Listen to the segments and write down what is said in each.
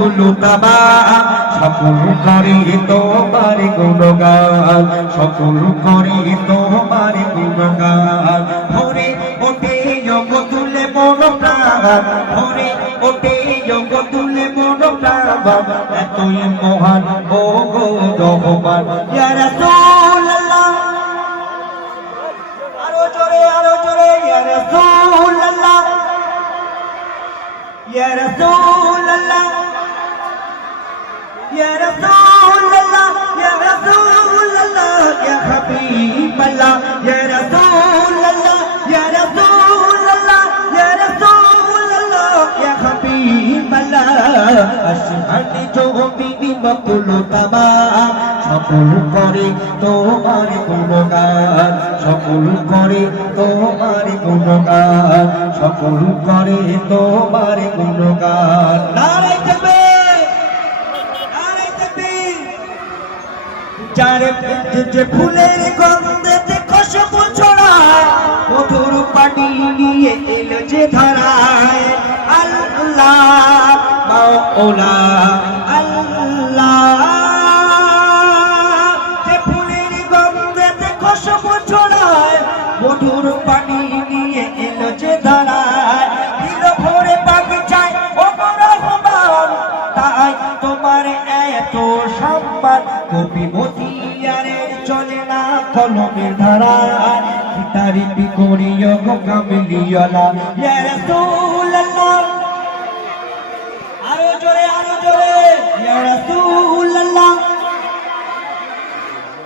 মখলুকাবা সকল করে তোমার গুণগান সকল করে তোমার গুণগান ভরে ওঠে যোগ তুলে মন প্রাণ ভরে ওঠে যোগ তুলে মন প্রাণ এতই মহান ও গো রহমান ইয়া রাসূলুল্লাহ আরো জোরে ইয়া রাসূলুল্লাহ ইয়া রাসূলুল্লাহ ইয়া রাসূলুল্লাহ ইয়া রাসূলুল্লাহ ইয়া হাবিবাল্লাহ ইয়া রাসূলুল্লাহ ইয়া রাসূলুল্লাহ ইয়া রাসূলুল্লাহ ইয়া হাবিবাল্লাহ আসমানে জমিনে মখলুকাবা সকল করে তোমার গুণগান সকল করে তোমার গুণগান সকল করে তোমার গুণগান নারে তাকবীর নারে তাকবীর যার যে ফুলের গন্ধে খুশবু ছড়ায় মধুর পানি নিয়ে এলো যে ধারায় আল্লাহ মাওলা আল্লাহ মধুর পানি নিয়ে এলো যে ধারায় দিল ভরে বাগিচায় ও রহমান তাই তোমার এত সম্মান কবি মতিয়ারের চলে না কলমের ধারায় তারিফি করিও গো কামলিওয়ালা ইয়া রাসূলুল্লাহ আরো জোরে ইয়া রাসূলুল্লাহ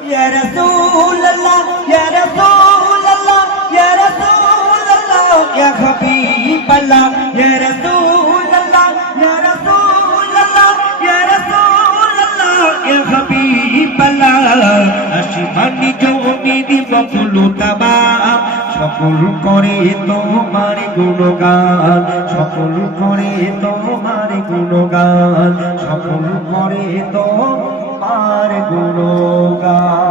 ইয়া রাসূলুল্লাহ ইয়া রাসূলুল্লাহ ইয়া রাসূলুল্লাহ ইয়া হাবিবাল্লাহ ইয়া রাসূলুল্লাহ ইয়া রাসূলুল্লাহ ইয়া রাসূলুল্লাহ ইয়া হাবিবাল্লাহ আসমানি জমিনে মখলুকাবা সকল করে তোমার গুণগান সকল করে তোমার গুণগান সকল করে তোমার গুণগান